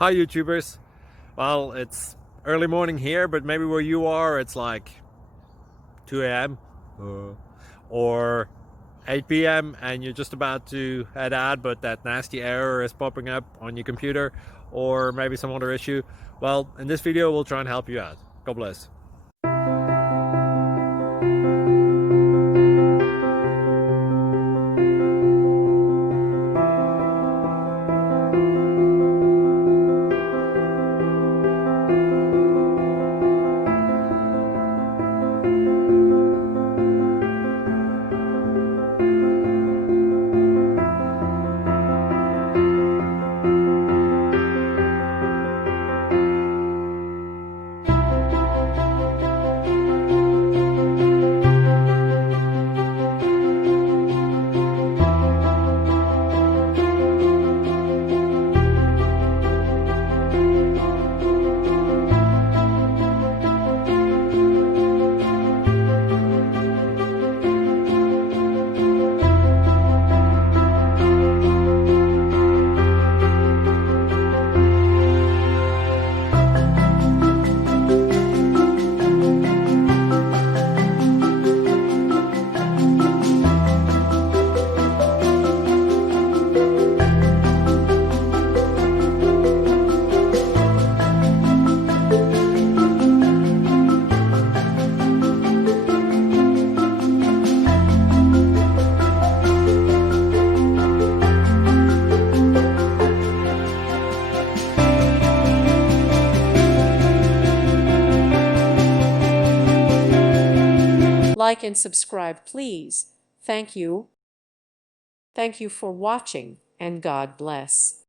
Hi YouTubers. Well, it's early morning here, but maybe where you are it's like 2 a.m. Or 8 p.m. and you're just about to head out, but that nasty error is popping up on your computer, or maybe some other issue. Well, in this video we'll try and help you out. God bless. Like and subscribe, please. Thank you. Thank you for watching, and God bless.